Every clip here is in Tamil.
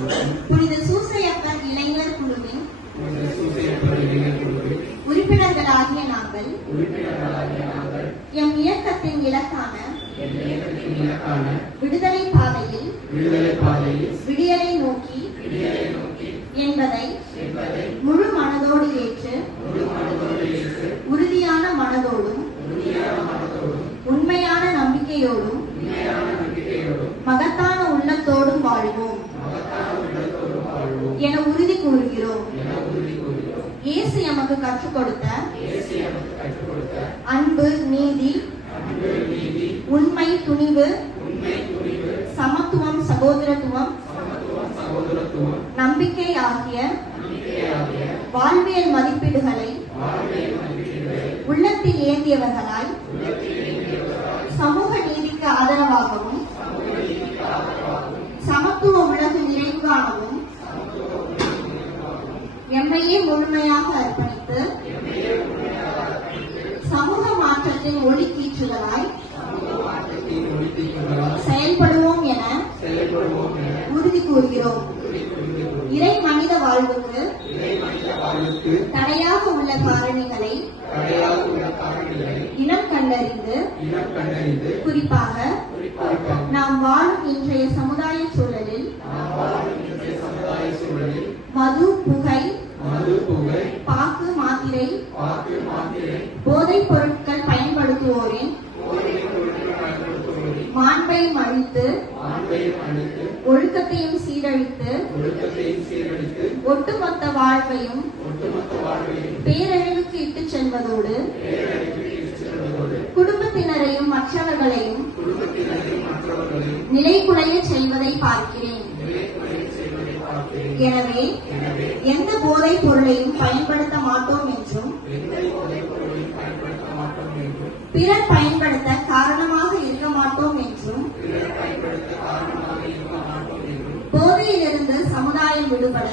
புனித சூசையப்பர் இளைஞர் குழுவின் உறுப்பினர்களாகிய நாங்கள் எம் இயக்கத்தின் இலக்கான விடுதலை பாதையில் விடியலை நோக்கி என்பதை முழு மனதோடு ஏற்று உறுதியான மனதோடும் உண்மையான நம்பிக்கையோடும் மகத்தான உள்ளத்தோடும் வாழ்வோம் என உறுதி கூறுகிறோம். இயேசு எமக்கு கற்றுக் கொடுத்த அன்பு, நீதி, உண்மை, துணிவு, சமத்துவம், சகோதரத்துவம், நம்பிக்கை ஆகிய வாழ்வியல் மதிப்பீடுகளை உள்ளத்தில் ஏந்தியவர்களாய் சமூக நீதிக்கு ஆதரவாகவும் சமத்துவ உலகு நிறைவு காணவும் எம்மையே முழுமையாக அர்ப்பணித்து சமூக மாற்றத்தின் ஒளிக்கீற்றுகளாய் செயல்படுவோம் என உறுதி கூறுகிறோம். இறை மனித வாழ்வுக்கு தடையாக உள்ள காரணிகளை இனம் கண்டறிந்து குறிப்பாக நாம் வாழும் இன்றைய சமுதாய சூழலில் மது, புகை, பாக்கு, மாத்திரை, போதைப் பொருட்கள் பயன்படுத்துவோரின் மாண்பை அழித்து ஒழுக்கத்தையும் சீரழித்து ஒட்டுமொத்த வாழ்வையும் பேரழிவுக்கு இட்டுச் செல்வதோடு குடும்பத்தினரையும் மற்றவர்களையும் நிலைகுலைய செய்வதை பார்க்கிறேன். எனவே எந்த போதைப் பொருளையும் பயன்படுத்த மாட்டோம் என்றும் பிறர் பயன்படுத்த காரணமாக இருக்க மாட்டோம் என்றும் போதையிலிருந்து சமுதாயம் விடுபட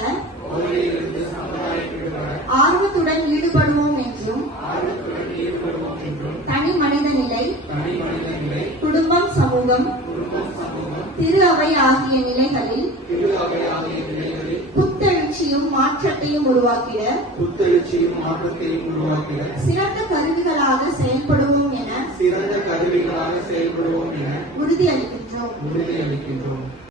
ஆர்வத்துடன் ஈடுபடுவோம் என்றும் தனி மனித நிலை, குடும்பம், சமூகம், திரு அவை ஆகிய நிலைகளில் புத்தெழுச்சியும் மாற்றத்தையும் உருவாக்கிட சிறந்த கருவிகளாக செயல்படுவோம் என உறுதியளிக்கின்றோம்.